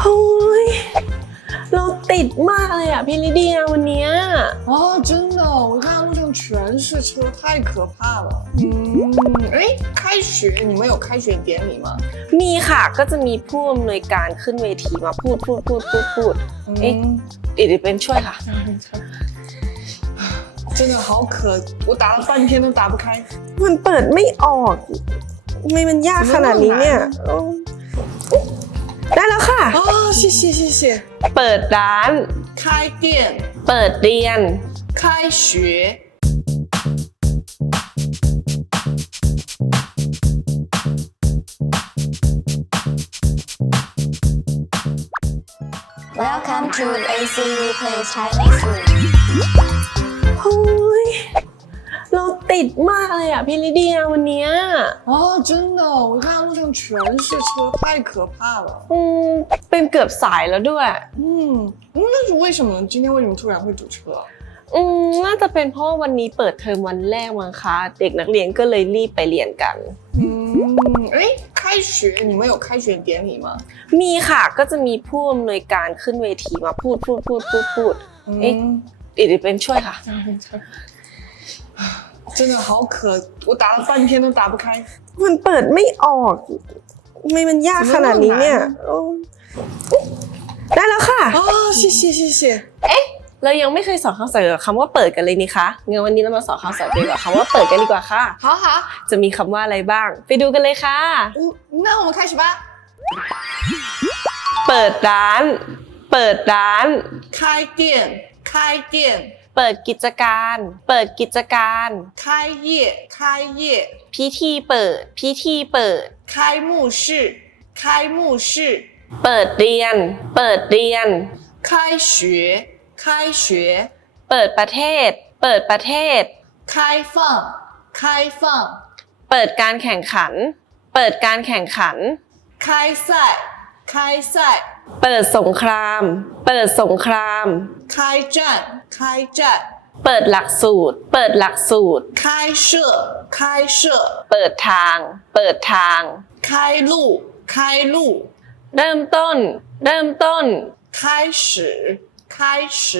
เฮ้ยเราติดมากเลยอ่ะพี่ลิเดียวันเนี้ย 哦，真的，我看路上全是车，太可怕了。嗯，哎，开学你们有开学典礼吗？ มีค่ะก็จะมีผู้อำนวยการขึ้นเวทีมาพูดพูดพูดพูดพูด 哎嗯，เดี๋ยวเป็นช่วยค่ะ 真的好可，我打了半天都打不开。 มันเปิดไม่ออกทำไมมันยากขนาดนี้เนี่ยเอ้าได้แล้วค่ะ 啊， 谢谢谢谢。 เปิดร้าน 开店， เปิดเรียน 开学， Welcome to ACU Play Chinese Room เฮ้ยเรา ย ติดมากเลยอ่ะพี่ลิเดียวันเนี้ย 哦，真的，我看路上全是车，太可怕了。 อืมเป็นเกือบสายแล้วด้วย 嗯，那是为什么呢？今天为什么突然会堵车？ อืมน่าจะเป็นเพราะวันนี้เปิดเทอมวันแรกมั้งคะ เด็กนักเรียนก็เลยรีบไปเรียนกัน 嗯，哎，开学你们有开学典礼吗？ มีค่ะก็จะมีผู้อำนวยการขึ้นเวทีมาพูดพูดพูดพูดพูด 哎嗯， เดี๋ยวเป็นช่วยค่ะ 真的好可，我打了半天都打不开。 มันเปิดไม่ออกทำไมมันยากขนาดนี้เนี่ยเอ้าได้แล้วค่ะ 啊，谢谢谢谢。 เรายังไม่เคยสอนคำศัพท์เกี่ยวกับคำว่าเปิดกันเลยนี่คะงั้นวันนี้เรามาสอนคำศัพท์เกี่ยวกับคำว่าเปิดกันดีกว่าค่ะ 好好， จะมีคำว่าอะไรบ้าง ไปดูกันเลยค่ะ 嗯，那我们开始吧。 เปิดร้าน เปิดร้าน 开店，开店， เปิดกิจการ เปิดกิจการ 开业，开业， พิธีเปิด พิธีเปิด 开幕式，开幕式， เปิดเรียน เปิดเรียน 开学，开学， เปิดประเทศ เปิดประเทศ 开放，开放， เปิดการแข่งขัน เปิดการแข่งขัน 开赛，开赛， เปิดสงคราม เปิดสงคราม 开战，开战， เปิดหลักสูตร เปิดหลักสูตร 开设，开设， เปิดทาง เปิดทาง 开路，开路， เริ่มต้น เริ่มต้น 开始，开始。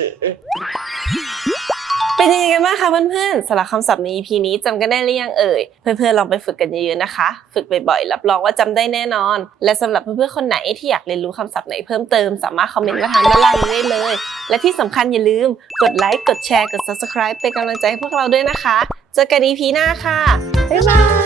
บ้างคะเพื่อนๆสำหรับคำศัพท์ใน EP นี้จำกันได้หรือยังเอ่ย เพื่อนๆลองไปฝึกกันเยอะๆนะคะ ฝึกบ่อยๆ รับรองว่าจำได้แน่นอน และสำหรับเพื่อนๆคนไหนที่อยากเรียนรู้คำศัพท์ไหนเพิ่มเติม สามารถคอมเมนต์มาทางด้านล่างนี้ได้เลย และที่สำคัญอย่าลืมกดไลค์ กดแชร์ กด subscribe เป็นกำลังใจให้พวกเราด้วยนะคะ เจอกัน EP หน้าค่ะ บ๊ายบาย